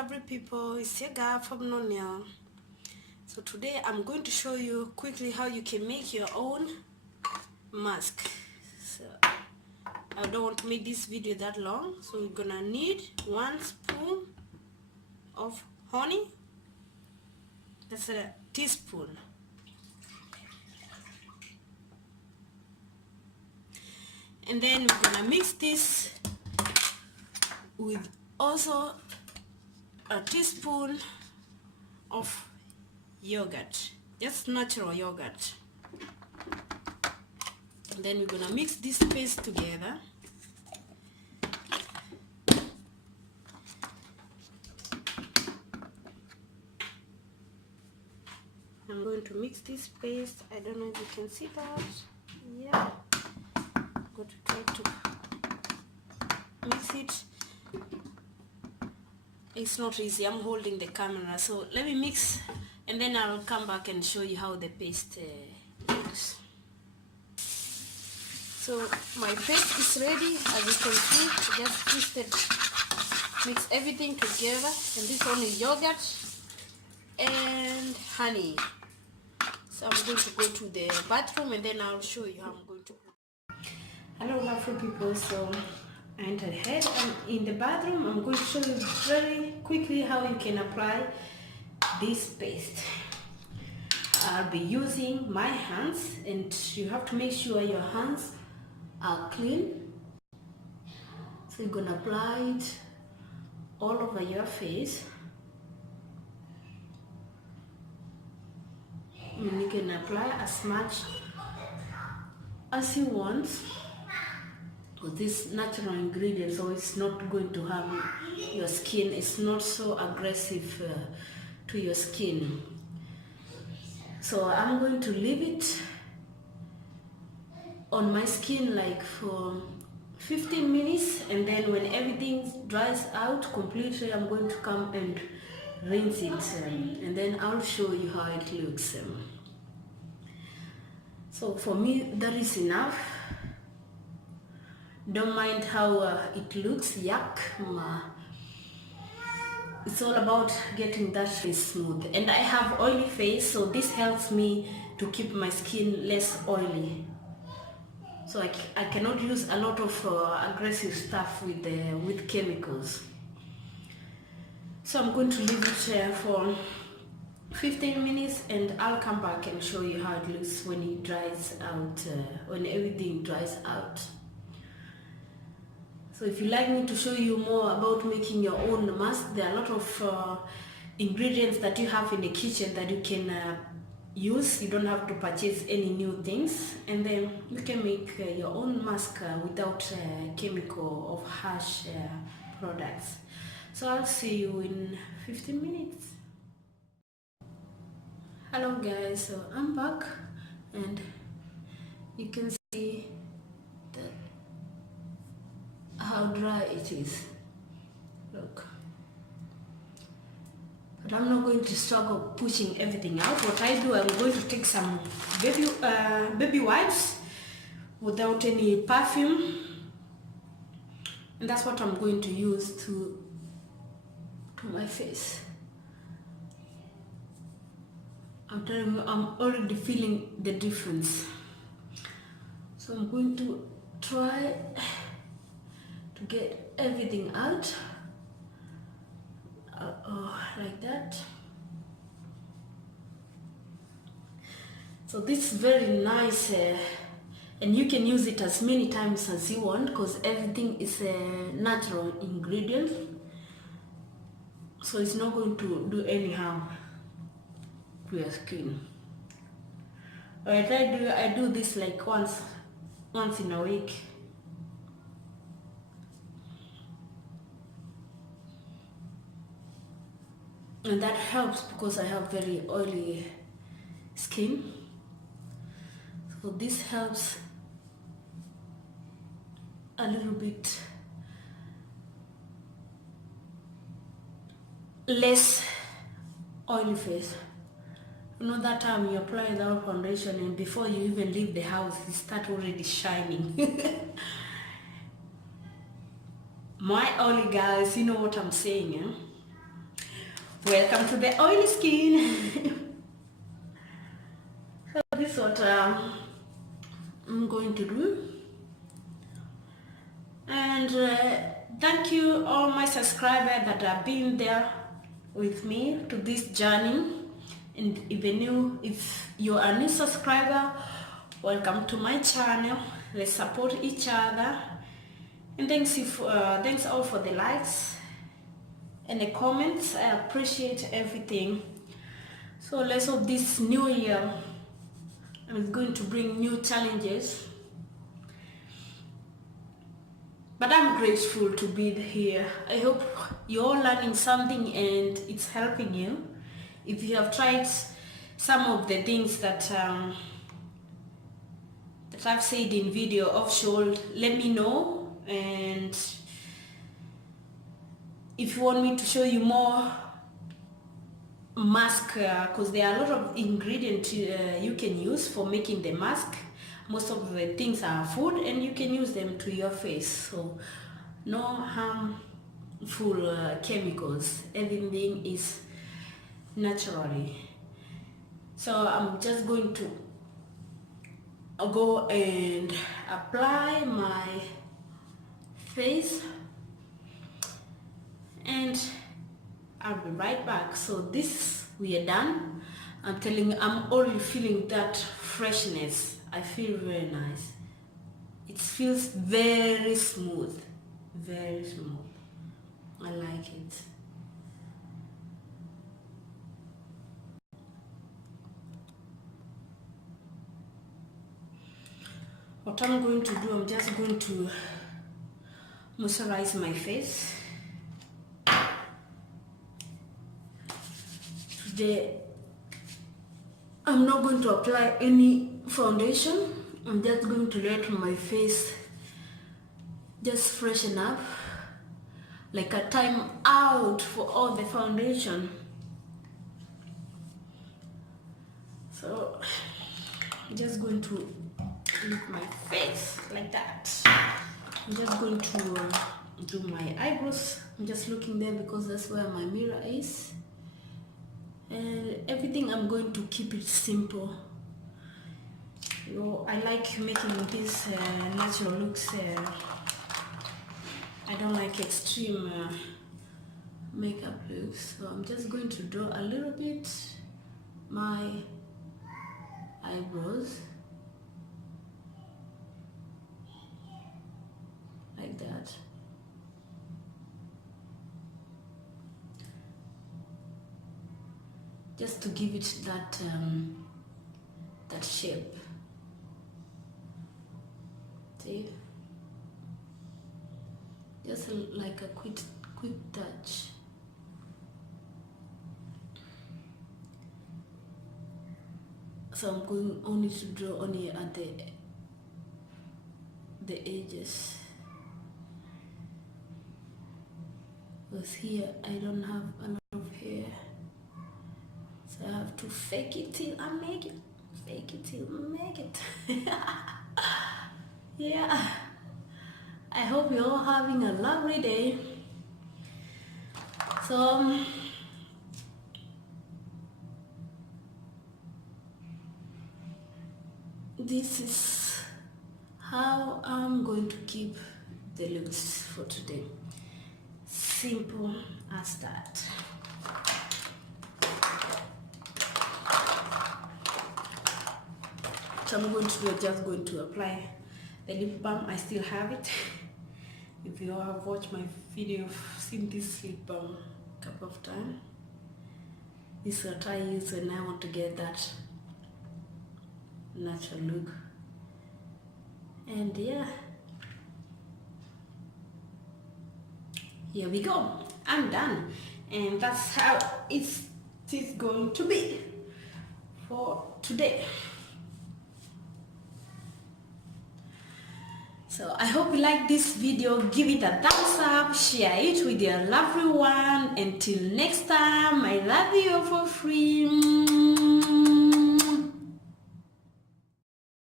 lovely people, it's your girl from Nonia. So today I'm going to show you quickly how you can make your own mask. So I don't want to make this video that long, so we're gonna need 1 spoon of honey. That's a teaspoon. And then we're gonna mix this with also a teaspoon of yogurt, just natural yogurt. And then we're gonna mix this paste together. I'm going to mix this paste. I don't know if you can see that. Yeah, I'm going to try to mix it. It's not easy, I'm holding the camera, so let me mix and then I'll come back and show you how the paste looks. So my paste is ready. As you can see, I just twisted, mix everything together, and this one is yogurt and honey. So I'm going to go to the bathroom and then I'll show you how I'm going to. Hello lovely people, so I entered ahead and in the bathroom I'm going to show you very quickly how you can apply this paste. I'll be using my hands, and you have to make sure your hands are clean. So you're gonna apply it all over your face. And you can apply as much as you want with this natural ingredient, so it's not going to harm your skin. It's not so aggressive to your skin. So I'm going to leave it on my skin like for 15 minutes, and then when everything dries out completely, I'm going to come and rinse it, and then I'll show you how it looks. So for me that is enough. Don't mind how it looks, yuck. It's all about getting that face smooth, and I have oily face, so this helps me to keep my skin less oily. So I cannot use a lot of aggressive stuff with chemicals. So I'm going to leave it for 15 minutes, and I'll come back and show you how it looks when it dries out, when everything dries out. So if you'd like me to show you more about making your own mask, there are a lot of ingredients that you have in the kitchen that you can use. You don't have to purchase any new things, and then you can make your own mask without chemical or harsh products. So I'll see you in 15 minutes. Hello guys, so I'm back, and you can see how dry it is. Look, but I'm not going to struggle pushing everything out. What I do, I'm going to take some baby wipes without any perfume, and that's what I'm going to use to my face. I'm telling you, I'm already feeling the difference. So I'm going to try to get everything out, like that. So this is very nice, and you can use it as many times as you want, because everything is a natural ingredient, so it's not going to do any harm to your skin. I do this like once in a week. And that helps because I have very oily skin. So this helps a little bit less oily face. You know that time you apply that foundation, and before you even leave the house, it start already shining. My oily guys, you know what I'm saying, eh? Welcome to the oily skin. So this is what I'm going to do. And thank you all my subscribers that have been there with me to this journey. And even if you're a new subscriber, welcome to my channel. Let's support each other. And thanks all for the likes and the comments. I appreciate everything. So let's hope this new year is going to bring new challenges. But I'm grateful to be here. I hope you're learning something and it's helping you. If you have tried some of the things that I've said in video offshore, let me know. And if you want me to show you more mask, because there are a lot of ingredients you can use for making the mask. Most of the things are food and you can use them to your face, so no harmful chemicals. Everything is naturally. So I'm just going to go and apply my face and I'll be right back. So this, we are done. I'm telling you, I'm already feeling that freshness. I feel very nice. It feels very smooth. Very smooth. I like it. What I'm going to do, I'm just going to moisturize my face. Today, I'm not going to apply any foundation. I'm just going to let my face just freshen up, like a time out for all the foundation. So I'm just going to look my face like that. I'm just going to do my eyebrows. I'm just looking there because that's where my mirror is. And everything, I'm going to keep it simple. You know, I like making these natural looks. I don't like extreme makeup looks. So I'm just going to draw a little bit my eyebrows. Like that. Just to give it that that shape. See? Just like a quick touch. So I'm going only to draw only at the edges. Because here I don't have a lot of hair. So I have to fake it till I make it. Fake it till I make it. Yeah. I hope you're all having a lovely day. So this is how I'm going to keep the looks for today. Simple as that. So I'm going to do, just going to apply the lip balm. I still have it. If you have watched my video, seen this lip balm a couple of times. This is what I use when I want to get that natural look. And yeah, here we go. I'm done, and that's how it is going to be for today. So I hope you like this video. Give it a thumbs up, share it with your lovely one. Until next time, I love you for free.